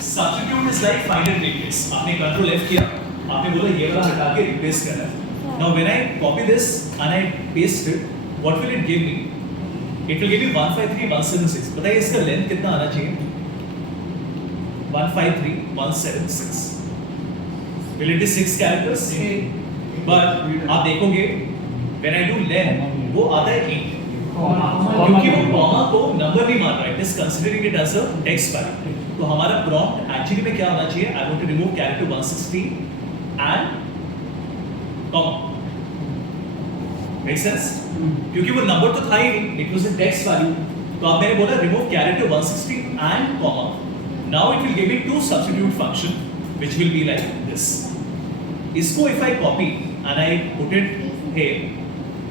Substitute is like find and replace. आपने control F किया, आपने बोला ये वाला हटा के replace करना है. Now when I copy this and I paste it, what will it give me? It will give me 153176. बताइए इसका length कितना आना चाहिए? 153176. Will it be 6 characters? But आप देखोगे when I do length वो आता है 8. क्योंकि वो कॉमा को नंबर नहीं मान रहा है. It is considering it as a text value. तो हमारा prompt actually में क्या होना चाहिए? I want to remove character 160 and comma. Make sense? क्योंकि वो नंबर तो था ही नहीं. It was a text value. तो अब मैंने बोला remove character 160 and comma. Now it will give me two substitute function which will be like this. इसको if I copy and I put it here,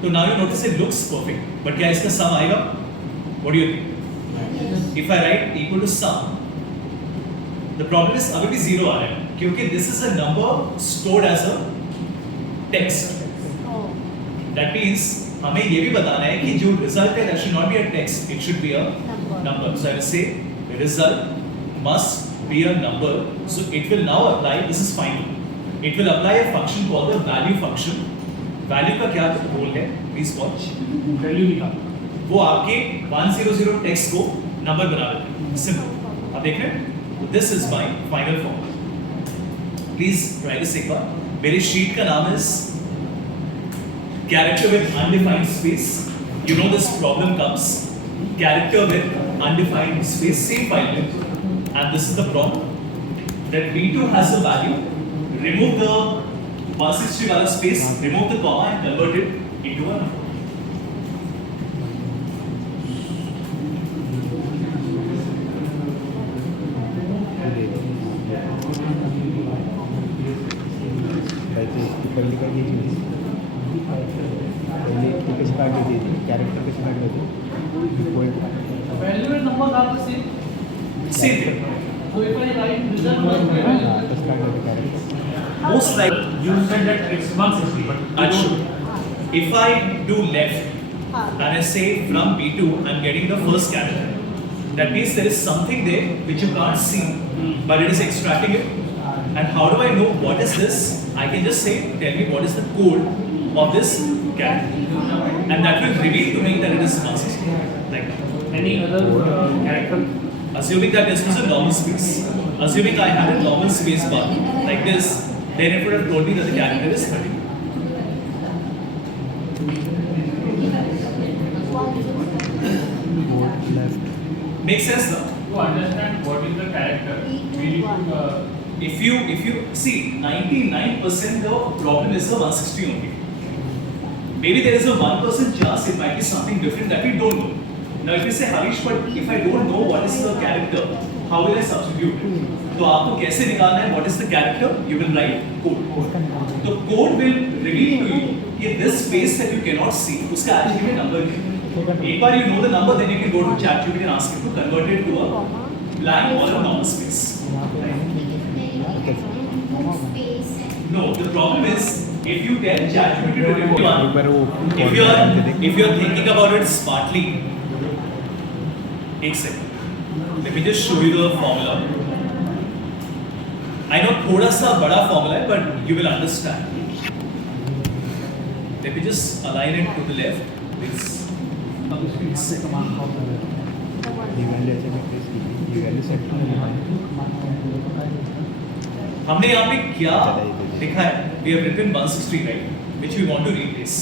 तो now you notice it looks perfect. But क्या इसका sum आएगा? What do you think? If I write equal to sum, the problem is अभी भी zero आ रहा है क्योंकि this is a number stored as a text. That means हमें ये भी बताना है कि जो result है that should not be a text, it should be a number. So I will say the result must be a number. So it will now apply. This is final. It will apply a function called the value function. Value का क्या role है? Please watch. Value लिखा वो आपके 100 text को number बना देते हैं. सिंपल. आप देख रहे हैं? This is my final form. Please try this एक बार. मेरी शीट का नाम is character with undefined space. You know this problem comes. Character with undefined space. Same file name. And this is the prompt. That B2 has a value. Remove the 160 वाला space. Remove the comma and convert it into a number. पहले का ये चीज़ पहले कैसे काट देती थी character कैसे काट देती value and number are the same Same thing. so if I write result must be value कैसे काट देती character Most likely. you said that it's 160 but Actually, if I do left and I say from B2 I'm getting the first character, that means there is something there which you can't see, but it is extracting it. And how do I know what is this? I can just say, tell me what is the code of this character, and that will reveal to me that it is 160. Like that. any other character Assuming that this was a normal space, assuming I had a normal space bar like this, then it would have told me that the character is 30. Left Makes sense now? to understand what is the character we need to If you see 99% the problem is the 160 only. Maybe there is a 1% chance it might be something different that we don't know. Now if you say Harish, but if I don't know what is the character, how will I substitute it? तो आपको कैसे निकालना है what is the character? You will write code. तो code will reveal to you कि this space that you cannot see उसका actually number है. एक बार you know the number, then you can go to ChatGPT and ask it to convert it to a blank or a normal space. No, the problem is if you tell ChatGPT to remove one, if you are thinking about it smartly, एक second. Let me just show you the formula. I know थोड़ा सा बड़ा formula है, but you will understand. Let me just align it to the left. Please. ये value ऐसे में place की थी ये वैल्यू सेट हमने यहाँ पे क्या लिखा है? We have written 160, right? Which we want to replace.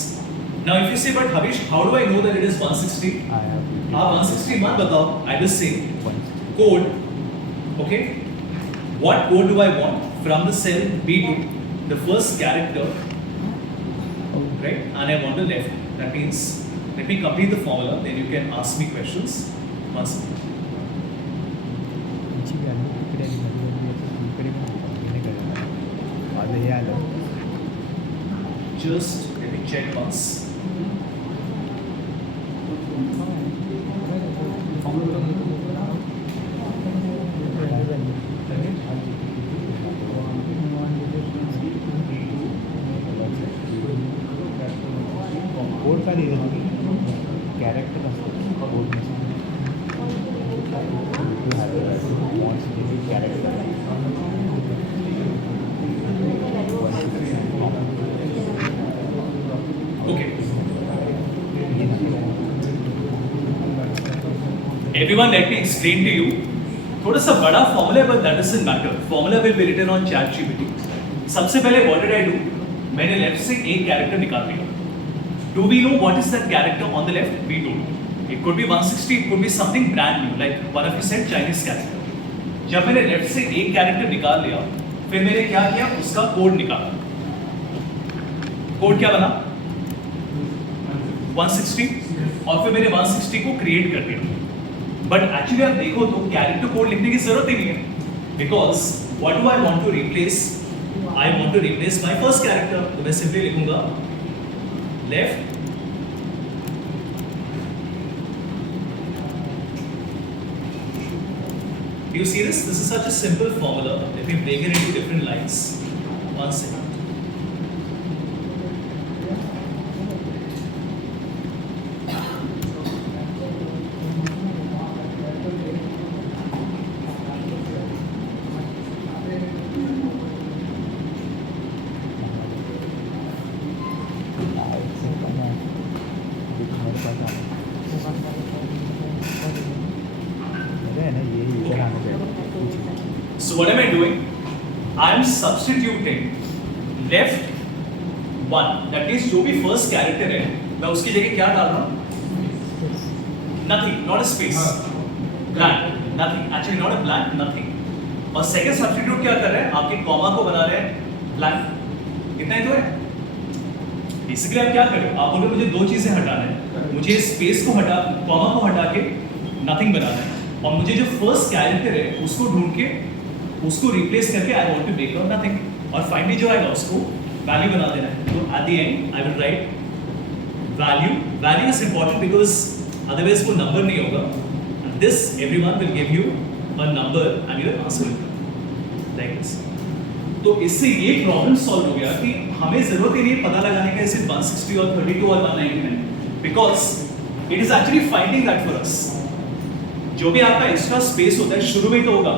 Now if you say, but Harish, how do I know that it is 160? आप 160 मत बताओ. I just say code. Okay. What code do I want from the cell B2? The first character, right? And I want the left. That means let me complete the formula. Then you can ask me questions. Once. इची value इकडे इकडे पण करायला माझं हे आलं Just let me check once. Code का लिहिलं तुम्ही कॅरेक्टर असतो code character Everyone, let me explain to you. थोड़ा सा बड़ा फॉर्मूला है, but that doesn't matter. Formula will be written on ChatGPT. सबसे पहले what did I do? मैंने लेफ्ट से एक कैरेक्टर निकाल दिया. Do we know what is that character on the left? We don't. It could be 160. It could be something brand new, like one of you said Chinese character. जब मैंने left से एक character निकाल लिया, फिर मैंने क्या किया? उसका कोड निकाला. कोड क्या बना? 160. और फिर मैंने 160 को क्रिएट कर दिया. बट एक्चुअली आप देखो तो कैरेक्टर कोड लिखने की जरूरत ही नहीं है, because what do I want to replace? I want to replace my first character. तो मैं सिंपली लिखूंगा left Do you see this? This is such a simple formula. Let me break it into different lines. One second. So what am I doing? I am substituting left one. That means जो भी first character है, मैं उसकी जगह क्या डाल रहा हूँ? Nothing, not a space. Blank, nothing. Actually not a blank, nothing. और second substitute क्या कर रहे हैं? आपके comma को बना रहे हैं blank. इतना ही तो है. Basically आप क्या कर रहे हो? आप बोलो मुझे दो चीजें हटाना है. मुझे space को हटा, comma को हटा के nothing बनाना है. और मुझे जो first character है, उसको ढूंढ के उसको रिप्लेस करके I want to make a nothing. और फाइनली जो आएगा उसको वैल्यू बना देना है. तो at the end I will write value. Value is important because otherwise वो नंबर नहीं होगा. And this everyone will give you a number and your answer will come like this. तो इससे ये प्रॉब्लम सॉल्व हो गया कि हमें जरूरत ही नहीं है पता लगाने का सिर्फ 160 और 32 और 199, because it is actually finding that for us. जो भी आपका एक्स्ट्रा स्पेस होता है शुरू में तो होगा.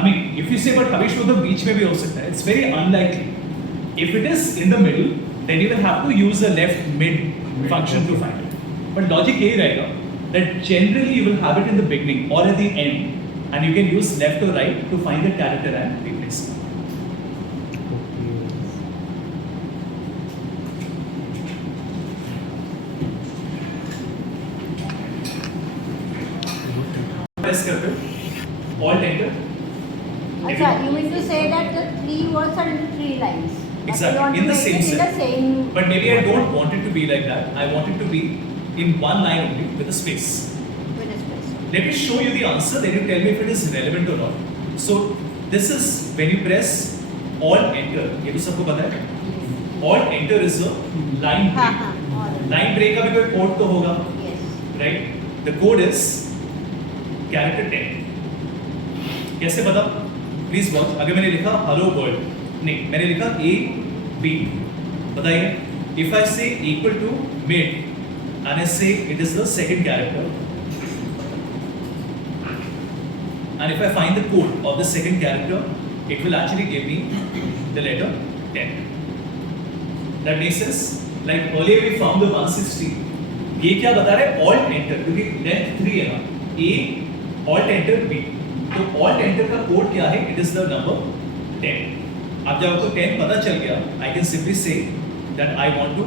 I mean, if you say, but Kavish, वो तो बीच में भी हो सकता है. It's very unlikely. If it is in the middle, then you will have to use the left mid function to find it. But logic यही रहेगा that generally you will have it in the beginning or at the end, and you can use left or right to find the character and replace it. Press करते हो. Alt enter. Achha, you mean to say that the three words are in the three lines? But Exactly, you want in to the make same it in the set. same. But maybe I don't want it to be like that. I want it to be in one line only with a space. With a space. Let me show you the answer, then you tell me if it is relevant or not. So this is when you press Alt Enter. ये तो सबको पता है. Alt Enter is a line हाँ break. हाँ. all. Line break का भी कोई कोड तो होगा, Yes. right? The code is character 10. कैसे पता? Please watch. अगर मैंने लिखा hello world, नहीं, मैंने लिखा A B. बताइए. If I say equal to mid and I say it is the second character, and if I find the code of the second character, it will actually give me the letter 10. That makes sense? Like earlier we found the 160. ये क्या बता रहा है? Alt Enter, क्योंकि length 3 है ना. A Alt Enter B. तो Alt Enter का कोड क्या है? It is the number 10. अब जब आपको 10 पता चल गया, I can simply say that I want to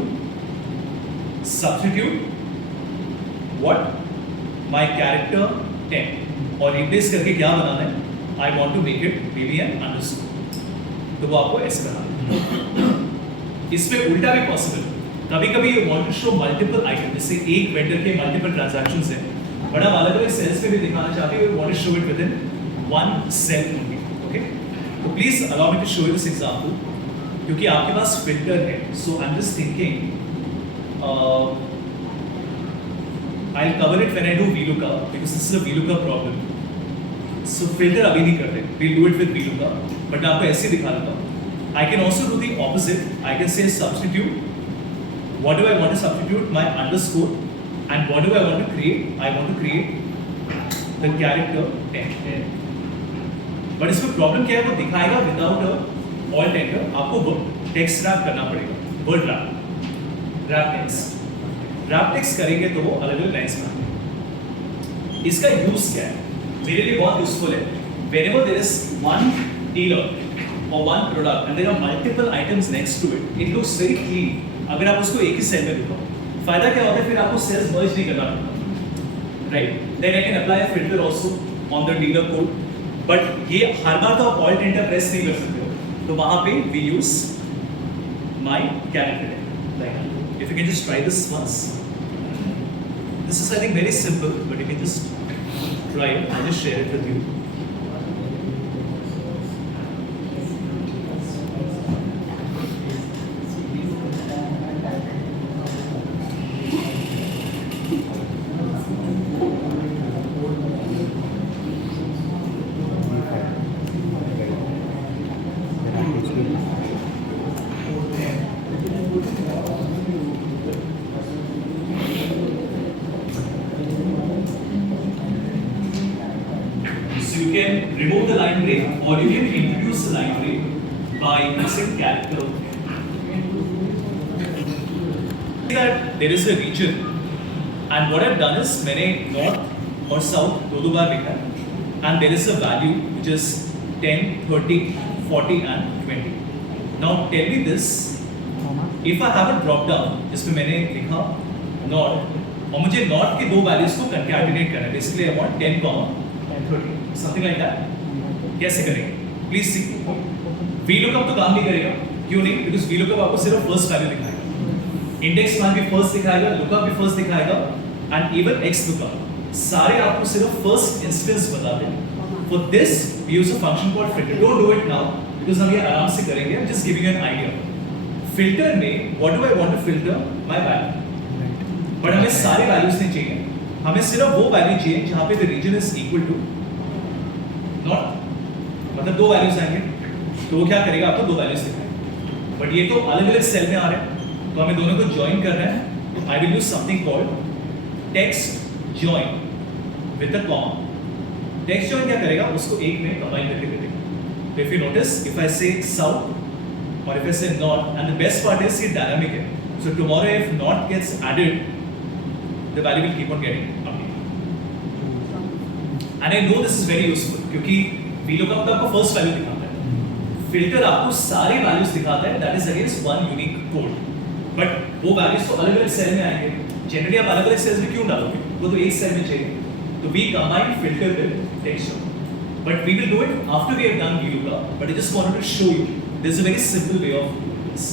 substitute what? My character 10 और replace करके क्या बनाना है? I want to make it maybe an underscore. तो वो आपको ऐसे बनाना है. इसमें उल्टा भी पॉसिबल. कभी-कभी you want to show multiple items. जैसे एक वेंडर के multiple transactions हैं, बट आप अलग-अलग सेल्स पे भी दिखाना चाहते हो. You want to show it within one cell only. Okay? तो please allow me to show you this example. क्योंकि आपके पास filter है. So I'm just thinking, I'll cover it when I do VLOOKUP because this is a VLOOKUP problem. So filter अभी नहीं करते. We'll do it with VLOOKUP. But मैं आपको ऐसे दिखा देता हूँ. I can also do the opposite. I can say substitute. What do I want to substitute? My underscore. And what do I want to create? I want to create the character 10. But इसमें problem क्या है? वो दिखाएगा without a alt enter. आपको text rap करना पड़ेगा. Word wrap text. Wrap text करेंगे तो वो अलग अलग लाइन्स बनाएंगे. इसका यूज क्या है? मेरे लिए बहुत यूजफुल है. Whenever there is one dealer or one product and there are multiple items next to it, it looks very clean. अगर आप उसको एक ही सेल में दिखाओ, फायदा क्या होता है? फिर आपको सेल्स मर्ज नहीं करना पड़ता, right? Then I can apply a filter also on the dealer code. But ये हर बार तो आप Alt Enter प्रेस नहीं कर सकते हो, तो वहाँ पे we use my character. Like, if you can just try this once. This is, I think, very simple, but you can just try it. I'll just share it with you. So you can remove the line break or you can introduce the line break by using character. That there is a region and what I've done is मैंने north और south दो बार लिखा है and there is a value which is 10, 30, 40 and 20. Now tell me this, if I have a drop down जिसमें मैंने लिखा north और मुझे north के दो values को concatenate करना है, basically I want 10, 30, something like that. कैसे करेंगे? Please see. VLOOKUP तो काम नहीं करेगा, क्यों नहीं? Because VLOOKUP आपको सिर्फ first value दिखाएगा. Index मान भी first दिखाएगा, lookup भी first दिखाएगा, and even XLOOKUP. सारे आपको सिर्फ first instance बता देंगे. For this, we use a function called filter. Don't do it now, because हम ये आराम से करेंगे. I'm just giving you an idea. Filter में, what do I want to filter? My value. But हमें सारे values नहीं चाहिए. हमें सिर्फ वो value चाहिए जहाँ पे the region is equal to not, मतलब दो values आएंगे. तो वो क्या करेगा? आपको दो values दिखाएगा. But ये तो अलग-अलग cell में आ रहे हैं. तो हमें दोनों को ज्वाइन करना है. तो I will use something called text join with a comma. Text join क्या करेगा? उसको एक में कंबाइन करके दे देगा. So if you notice, if I say south or if I say north, and the best part is ये dynamic है. So tomorrow if north gets added, the value will keep on getting updated. And I know this is very useful क्योंकि VLOOKUP का आपको first value दिखाता है. Filter आपको सारे values दिखाता है. That is against one unique code. But वो values तो अलग-अलग cell में आएंगे. Generally आप अलग-अलग cells में क्यों डालोगे? वो तो एक cell में चाहिए. तो we combine filter with text join. But we will do it after we have done VLOOKUP. But I just wanted to show you. There's a very simple way of doing this.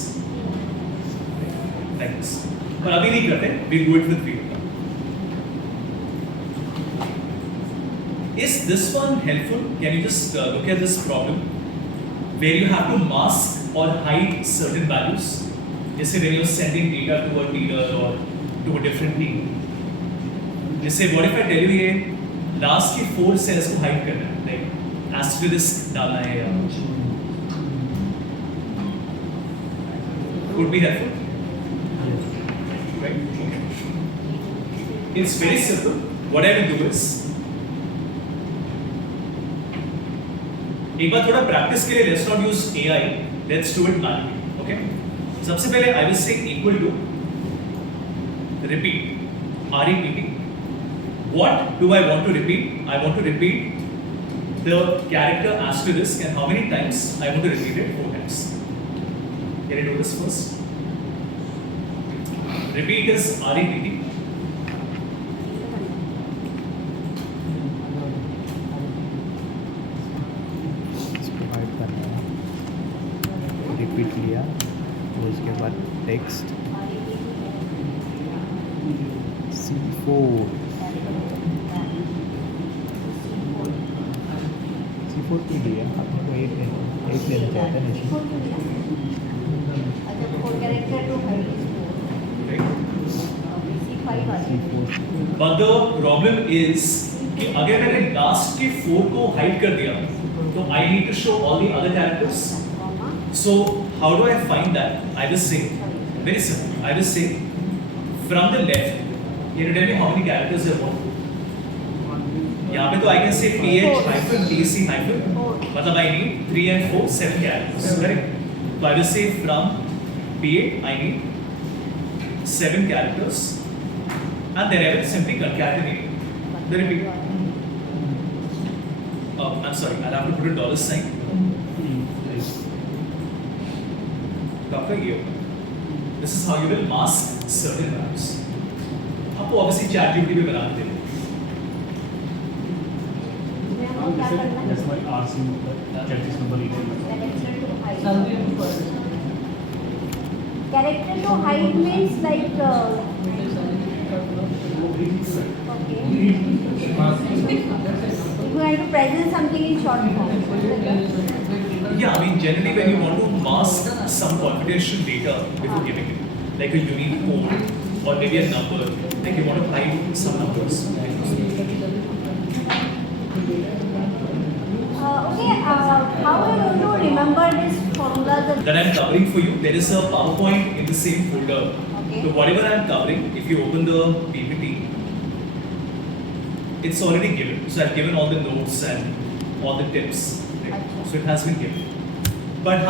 Like this. पर अभी नहीं करते. We'll do it with VLOOKUP. Is this one helpful? Can you just look at this problem where you have to mask or hide certain values? जैसे when you're sending data to a dealer or to a different team. जैसे what if I tell you ये last की 4 cells को hide करना है, like asterisk डालना है या कुछ. Would be helpful, right? It's very simple. What I will do is एक बार थोड़ा प्रैक्टिस के लिए let's not use AI, let's do it manually, okay? सबसे पहले I will say equal to repeat, R-E-P-T. What do I want to repeat? I want to repeat the character asterisk and how many times I want to repeat it? 4 times. Can I do this first? Repeat is R-E-P-T. Repeat लिया तो उसके बाद text C4 की दिया आपने को एक लेना चाहता है C4 क्यों दिया? अच्छा, 4 character to hide is 4. C5 आ गया. But the problem is कि अगर मैंने लास्ट के 4 को हाइड कर दिया तो I need to show all the other characters. So how do I find that? I will say very simple. I will say from the left. Can you tell me how many characters there are? यहाँ पे तो I can say PH hyphen TC hyphen. मतलब I need 3 and 4 7 characters. Correct? So I will say from PA I need 7 characters, and then I will simply concatenate. the repeat. I'm sorry, I'll have to put a dollar sign. तो आपका ये होगा. This is how you will mask certain values. आपको obviously ChatGPT पे बना के देंगे. इसमें हमको क्या करना है? That's why RC get this number equal. Character to height. Character to height means like okay. If you want to present something in short form. Yeah, I mean generally when you want to mask some confidential data before giving it, like a unique code or maybe a number, like you want to hide some numbers. Okay, how are you going to remember this formula? That I'm covering for you, there is a PowerPoint in the same folder. Okay. So whatever I'm covering, if you open the PPT, it's already given. So I've given all the notes and all the tips. Right? So it has been given. But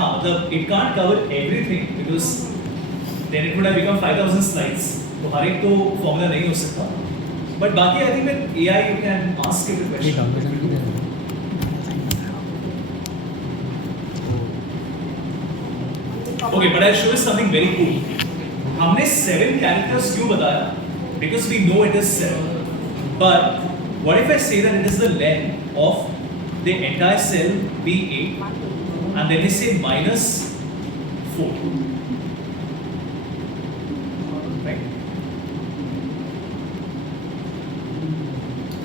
it can't cover everything because then it would have become 5,000 slides. तो हर एक तो formula नहीं हो सकता. But बाकी I think with AI you can ask it a ये question. calculation किधर है? Okay, but I'll show you something very cool. हमने 7 characters क्यों बताया? Because we know it is 7. But what if I say that it is the length of the entire cell B8 and then we say minus 4? Right?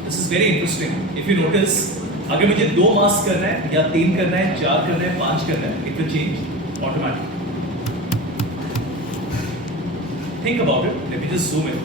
This is very interesting. If you notice, अगर मुझे 2 mask करना है या 3 करना है, 4 करना है, 5 करना है, it will change automatically. Think about it. Let me just zoom in.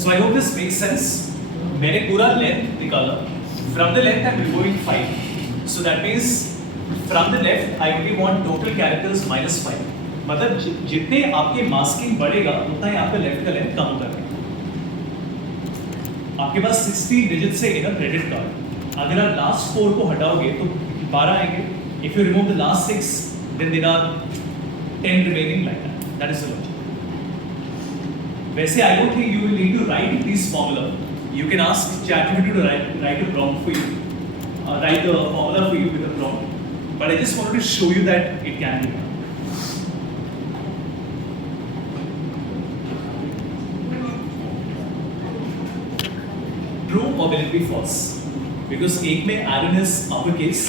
So I hope this makes sense. मैंने पूरा length निकाला. From the length I'm removing 5. So that means from the left I only want total characters minus 5. मतलब जितने आपके masking बढ़ेगा उतना ही आपका left का length कम होगा. आपके पास 16 digit से एक credit card. अगर आप last 4 को हटाओगे तो 12 आएंगे. If you remove the last 6, then there are 10 remaining like that. That is the logic. वैसे I don't think you will need to write this formula. You can ask ChatGPT to write a prompt for you, write the formula for you with a prompt. But I just wanted to show you that it can be done. True or will it be false? Because एक में Aaron is uppercase,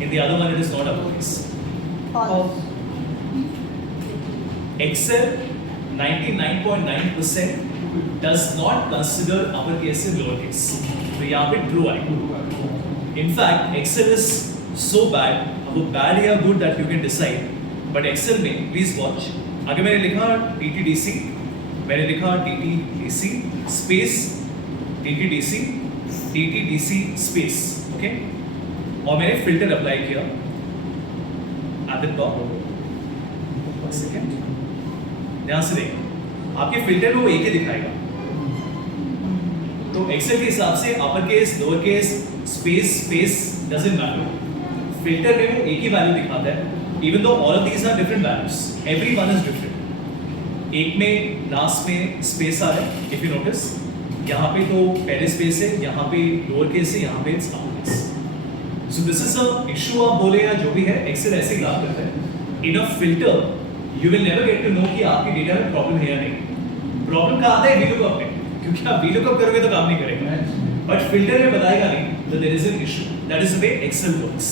in the other one it is not uppercase. False. Excel 99.9% does not consider uppercase and lowercase. तो यहाँ पे true आएगा. In fact, Excel is so bad, अब वो bad या good that you can decide. But Excel में please watch. अगर मैंने लिखा TTDC, मैंने लिखा TTDC space TTDC TTDC space, okay? और मैंने filter apply किया. At the top. One second. ध्यान से देखो. आपके फिल्टर में वो एक ही दिखाएगा. तो एक्सेल के हिसाब से upper case, lower case, space, space doesn't matter. Filter में वो एक ही वैल्यू दिखाता है. Even though all of these are different values. Every one is different. एक में लास्ट में स्पेस आ रहा है. इफ यू नोटिस यहाँ पे तो पहले स्पेस है, यहाँ पे लोअर केस है, यहाँ पे it's upper case. So this is a issue आप बोले या जो भी है, एक्सेल ऐसे ही काम करता है. In a filter you will never get to know कि आपके डेटा में प्रॉब्लम है या नहीं. प्रॉब्लम कहाँ आता है VLOOKUP में, क्योंकि आप VLOOKUP करोगे तो काम नहीं करेगा. बट फिल्टर में बताएगा नहीं that there is an issue. That is the way Excel works.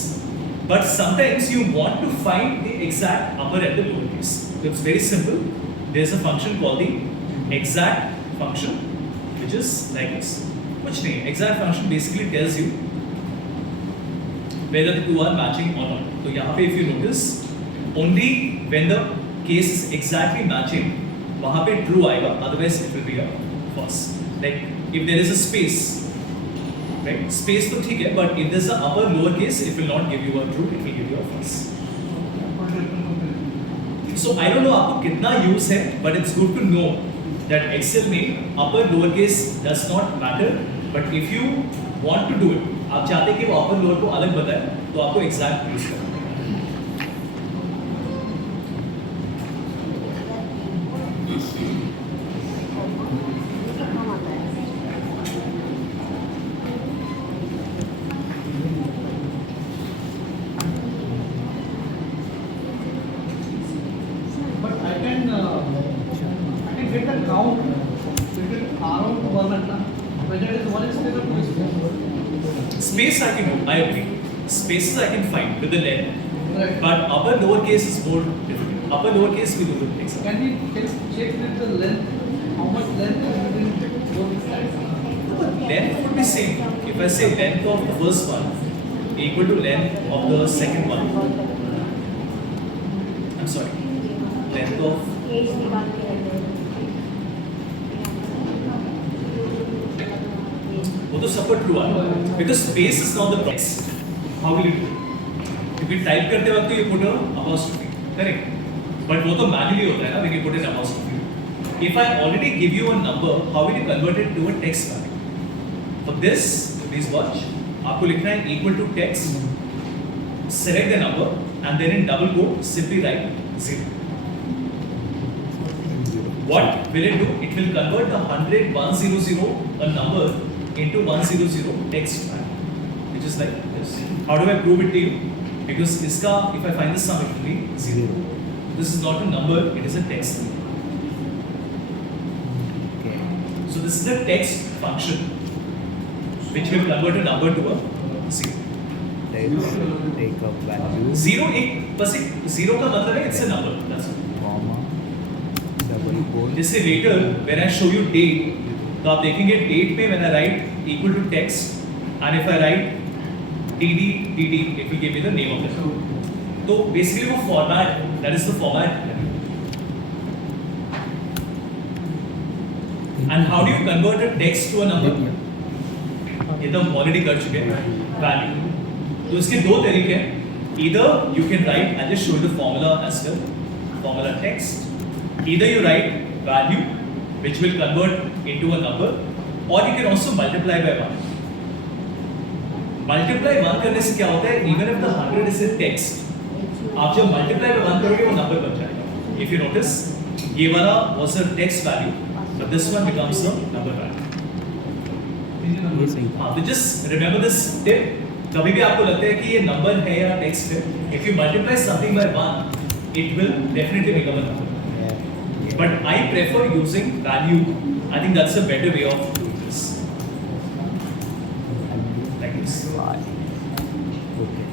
But sometimes you want to find the exact upper and the lower case. So it's very simple. there's a function called the exact function, which is like this. कुछ नहीं, exact function basically tells you whether the two are matching or not. तो यहाँ पे if you notice, only when the case is exactly matching, वहाँ पे true आएगा, otherwise it will be a false. Like if there is a space, right? Space तो ठीक है, but if there's a upper lower case, it will not give you a true, it will give you a false. So I don't know आपको कितना use है, but it's good to know that Excel में upper lower case does not matter, but if you want to do it, आप चाहते हैं कि वो upper lower को अलग बताए, तो आपको exact use करना है. But I can get the count between around one and whether it is one space or two space. Space I can do, I agree. Spaces I can find with the length, Right. but upper lower case is more difficult. Upper lower case we do the things. Can we check with the length? How much length is between both sides? Length would be same. If I say length of the first one equal to length of the second one, I'm sorry, length of Case निकाल के रख दो. वो तो सब पर true है, because space is not the text. How will you do? क्योंकि टाइप करते वक्त तो ये put a apostrophe, correct? But वो तो manually होता है ना, when you put an apostrophe. If I already give you a number, how will you convert it to a text value? For this, please watch. आपको लिखना है equal to text. Select the number and then in double quote simply write 0. What will it do? It will convert the 100, 100, a number into 100 text file, which is like this. How do I prove it to you? Because iska, if I find the sum, it will be 0. This is not a number, it is a text. Okay. So this is the text function, which will convert a number to a 0. Take a value, 0 एक बस एक 0 का मतलब है it's a number. That's it. comma, double quote, जैसे later when I show you date, तो आप देखेंगे date में when I write equal to text and if I write dd it will give me the name of it. तो basically वो format, that is the format. And how do you convert a text to a number? ये तो हम already कर चुके हैं, value. तो इसके दो तरीके हैं. Either you can write, I'll just show you the formula as well. Formula text. Either you write value, which will convert into a number, or you can also multiply by 1. Multiply 1 करने से क्या होता है? Even if the 100 is a text, आप जब multiply by 1 करोगे वो number बन जाएगा. If you notice, ये वाला was a text value, but this one becomes a number value. ये सही था. हाँ, तो just remember this tip. कभी भी आपको लगता है कि ये नंबर है या टेक्स्ट है, if you multiply something by 1, it will definitely become a number. Yeah. But I prefer using value. I think that's a better way of doing this. Like this. Okay.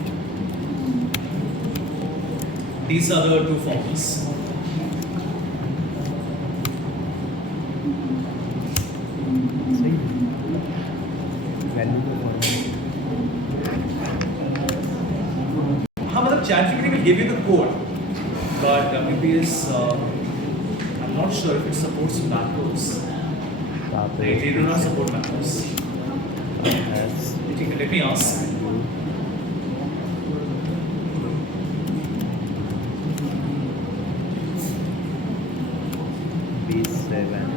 These are the two formulas. सही. Value का formula. हाँ, मतलब ChatGPT will give you the code, but WPS, I'm not sure if it supports macros. यहाँ पे They do not support macros. has ठीक है, let me ask. B7.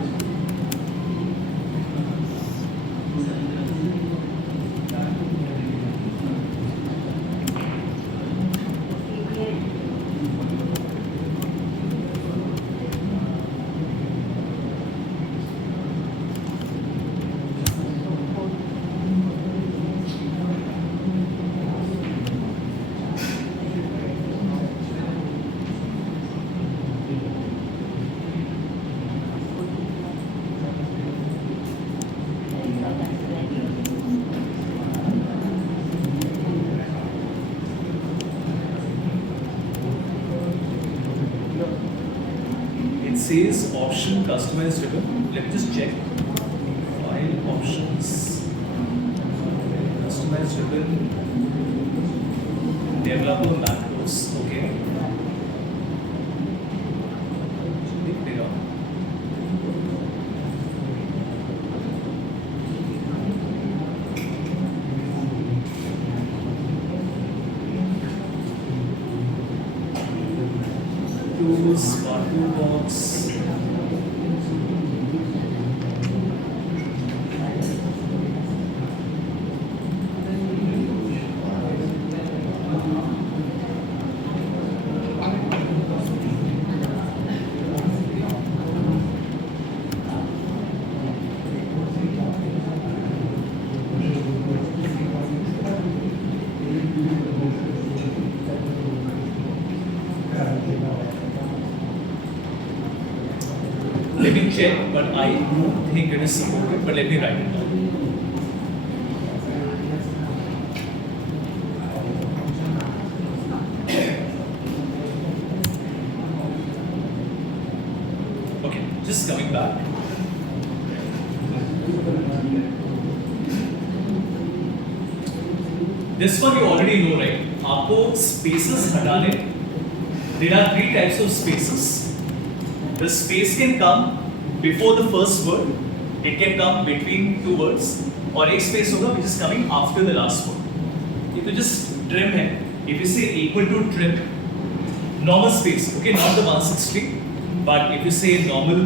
says option customized ribbon. Let me just check. File options. Customized ribbon. Developer macros. Okay. Lift it up. Tools, Sparkle box. Let me check, but I don't think it is supported, but let me write it down. Okay, just coming back. This one you already know, right? आपको spaces हटाने. There are three types of spaces. The space can come before the first word. It can come between two words. और एक space होगा which is coming after the last word. If you just trim है, if you say equal to trim, normal space, okay, not the 160, but if you say normal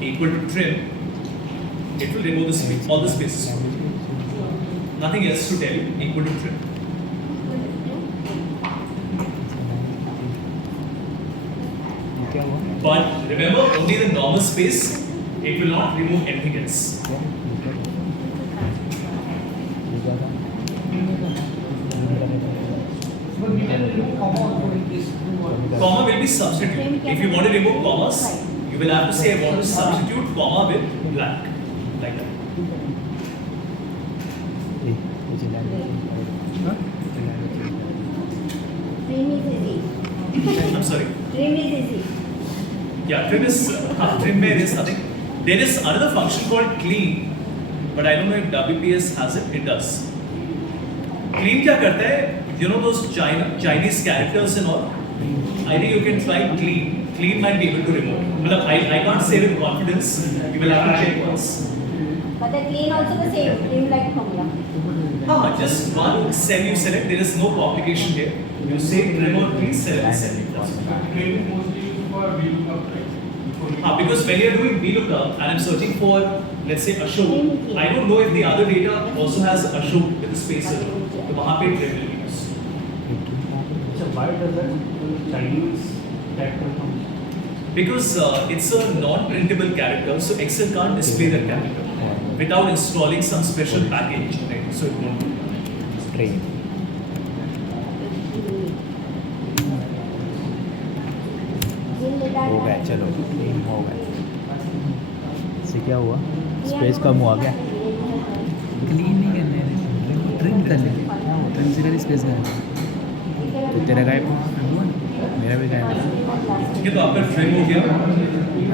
equal to trim, it will remove the space, all the spaces. Nothing else to tell you, equal to trim. क्या हुआ? But remember, only the normal space, it will not remove anything else. But we can remove comma also in this two words. Comma will be substitute. If you want to remove commas, you will have to say I want to substitute comma with blank, like that. ए, वो चिल्ला रही है। हाँ? चिल्ला रही है। Trim is easy. I'm sorry. Trim is easy. Yeah, trim में there is nothing. There is another function called clean, but I don't know if WPS has it. It does. Clean क्या करता है? You know those Chinese characters and all. I think you can try clean. Clean might be able to remove. मतलब I can't say with confidence. You will have to check once. But the clean also the same. Trim like formula. हाँ, just one cell you select. There is no complication here. You say trim or clean, select cell. That's all. Maybe mostly used for VLOOKUP, right? Because when you're doing VLOOKUP and I'm searching for, let's say, Ashok, I don't know if the other data also has Ashok with a space. तो वहाँ पे trim will be used. So why does that Chinese character come? Because it's a non-printable character, so Excel can't display that character without installing some special package, right? So it won't. Train हो गया, चलो train हो गया। इससे क्या हुआ? Space कम हुआ क्या? क्लीन नहीं करने हैं, ट्रिम करने हैं। ट्रिम से कभी स्पेस गायब। तो तेरा गायब हुआ? मेरा भी गायब हुआ। ठीक है, तो आपका trim हो गया.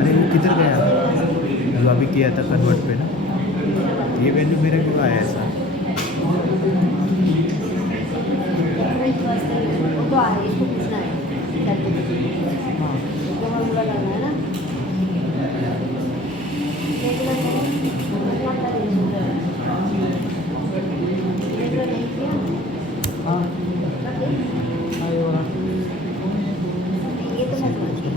अरे वो किधर गया? जो अभी किया था कन्वर्ट पे ना, ये वैल्यू मेरा क्यों आया ऐसा? वो तो आ रही है, इसको पूछना है। तो formula करना है ना। Regular नहीं किया? हाँ ये तो मैं समझ गई।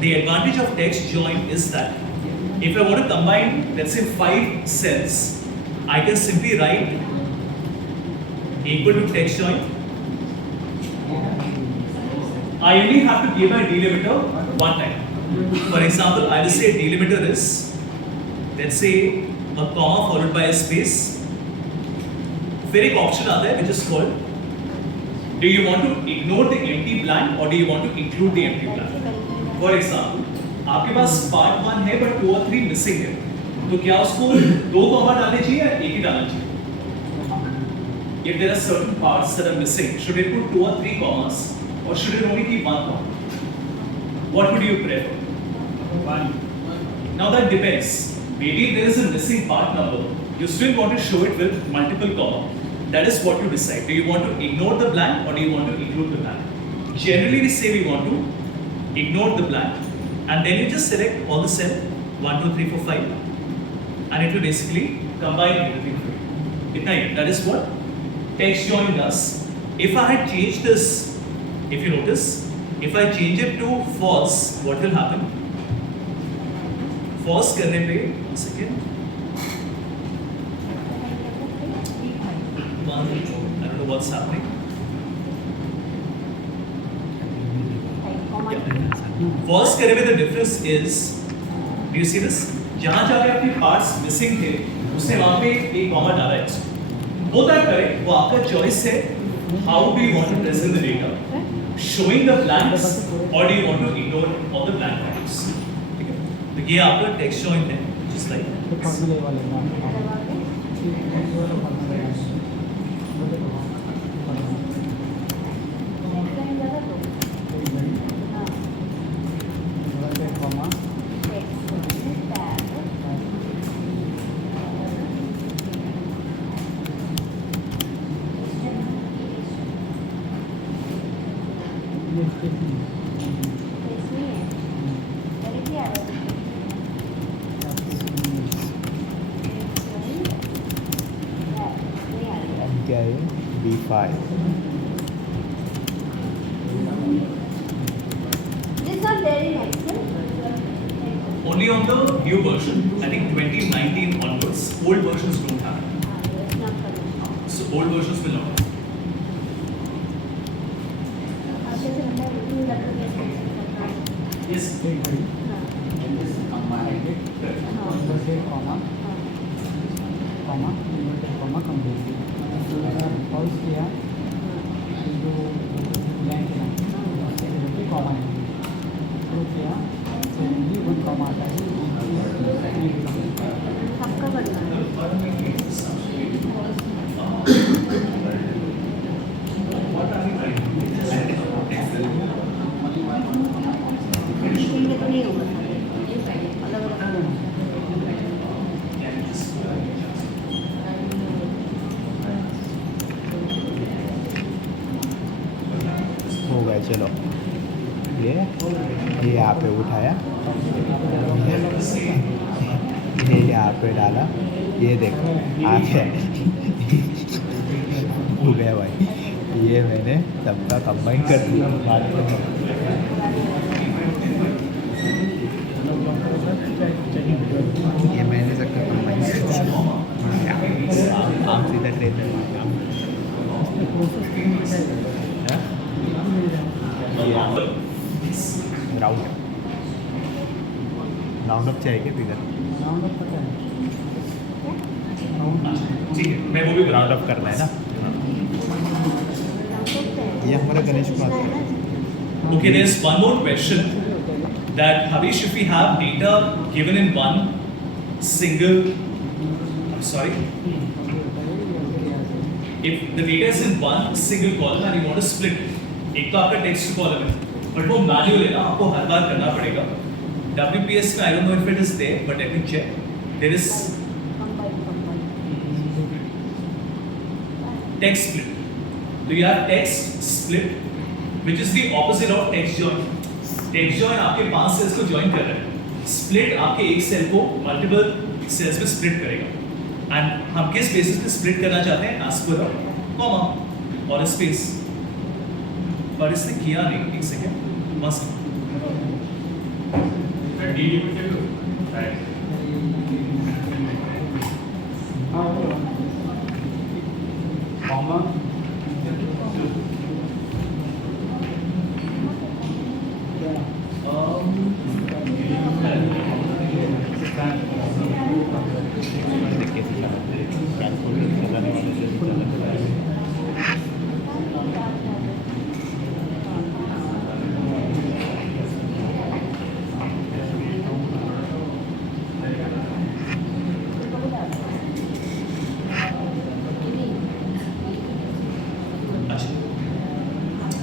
The advantage of text join is that if I want to combine, let's say 5 cells, I can simply write equal to text join. I only have to give my delimiter one time. For example, I will say delimiter is, let's say, a comma followed by a space. फिर एक option आता है which is called, do you want to ignore the empty blank or do you want to include the empty blank? For example, आपके पास part 1 है but 2 और 3 missing है, तो क्या उसको 2 कॉमा डालने चाहिए या एक ही डालना चाहिए? If there are certain parts that are missing, should it put 2 or 3 commas or should it only keep one comma? What would you prefer? One. Now that depends. Maybe if there is a missing part number, you still want to show it with multiple comma. That is what you decide. Do you want to ignore the blank or do you want to include the blank? Generally, we say we want to ignore the blank, and then you just select all the cell 1, 2, 3, 4, 5, and it will basically combine everything for you. Itna hi. That is what text join does. If I had changed this, if you notice, if I change it to false, what will happen? False करने पे, one second. I don't know what's happening. False करने में the difference is, do you see this? जहाँ जाके आपके parts missing थे, उसने वहाँ पे एक comma डाला है. वो that करें, वो आपका choice है. How do you want to present the data? Showing the blanks or do you want to ignore all the blank values? ठीक है? तो ये आपका text join है, just like this. क्या है B5 This is not there in Excel. Only on the new version, I think 2019 onwards, old versions don't have it. It's not coming. So old versions will not. Yes. सबका बनना है. Finishing में तो नहीं होगा. अलग-अलग हो गया. चलो ये यहाँ पे उठाया, ये यहाँ पे डाला, ये देखो आ गया. हो गया भाई. ये मैंने सबका कंबाइन कर दिया. ये मैंने सबका कंबाइन कर दिया. आप सीधा ट्रेन राउंड अप चाहिए फिगर. ठीक है, मैं वो भी बता राउंड अप करना है ना. ये हमारा गणेश कुमार है. Okay, there's one more question that Havish, if we have data given in one single, I'm sorry, if the data is in one single column and you want to split, एक तो आपका text column है, but वो manual है ना, आपको हर बार करना पड़ेगा. WPS में I don't know if it is there, but let me check. There is text split. Do you have text split, which is the opposite of text join? Text join आपके 5 sales को join कर रहा है. Split आपके एक cell को multiple sales में split करेगा. And हम किस बेसिस पे split करना चाहते हैं? As per a comma और a space. पर इसने किया नहीं. एक सेकेंड. Must.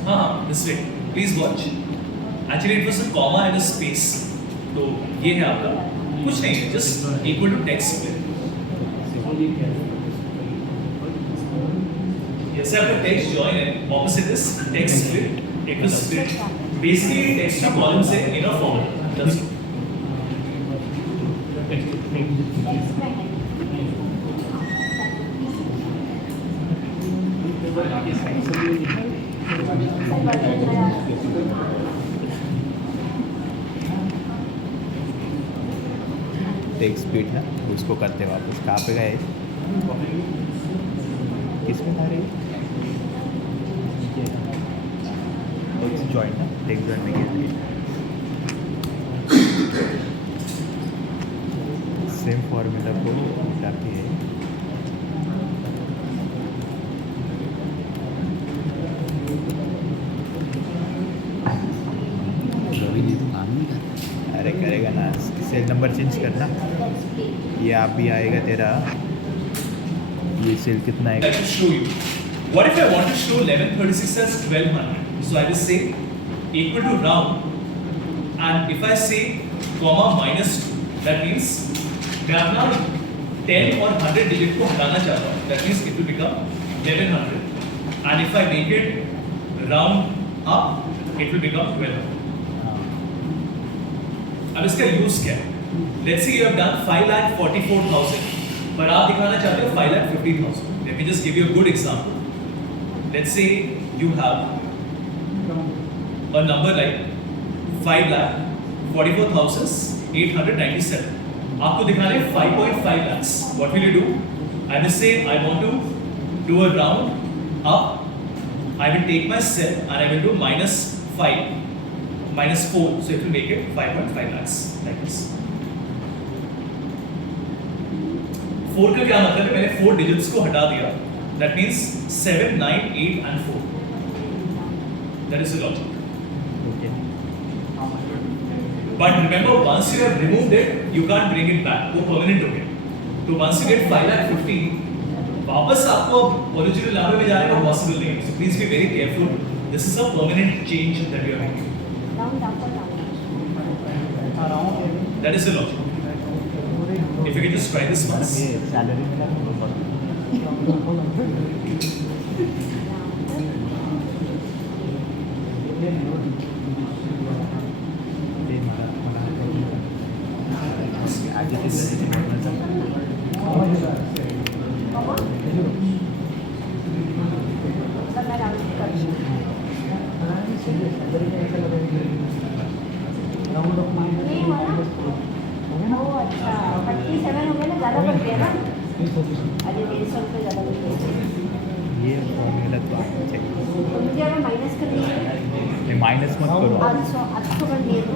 हाँ, this way. Please watch. Actually it was a comma and a space. तो ये है आपका, कुछ नहीं है, just equal to text split. जैसे आपका टेक्स्ट जॉइन है, opposite is text split equal split. Basically text का कॉलम से in a form that's take speed ना, उसको करते वापस कहाँ पे गए, किस में था रही जॉइन ना, टेक जॉइन में गए. सेम फॉर्मूला को उठाते हैं. रवि ने तो काम नहीं कर. अरे करेगा ना, सेल नंबर चेंज करना. ये आप भी आएगा तेरा. ये सेल कितना है? I will show you. What if I want to show 1136 as 1200? So I will say equal to round, and if I say comma minus 2, that means मैं अपना 10 और 100 डिजिट को हटाना चाहता हूँ. That means it will become 1100. And if I make it round up, it will become 1200. अब इसका use क्या है? Let's say you have done 5,44,000, पर आप दिखाना चाहते हो 5,50,000. Let me just give you a good example. Let's say you have a number like 5,44,897. आपको दिखाना है 5.5 lakhs. What will you do? I will say I want to do a round up. I will take my cell and I will do minus 5, minus 4. So it will make it 5.5 lakhs like this. 4 का क्या मतलब है? मैंने 4 digits को हटा दिया. That means 7, 9, 8 and 4. That is the logic. Okay. But remember, once you have removed it, you can't bring it back. वो permanent हो गया. तो once you get 5,50,000, वापस आपको original number में जाने का possible नहीं है. So please be very careful. This is a permanent change that you are making. Round up or down? That is the logic. If you can just try this once. ये salary मिला तो आगे किसी बोलना चाहता मतलब मैं round कर दूँ. नहीं हुआ ना? ओह अच्छा, 37 हो गया ना, ज़्यादा बढ़ गया ना? अरे 150 रुपये ज़्यादा बढ़ गया. ये फॉर्मूला तो आपको चेक तो मुझे अगर माइनस कर दिए माइनस मत करो. 800 कर दिए तो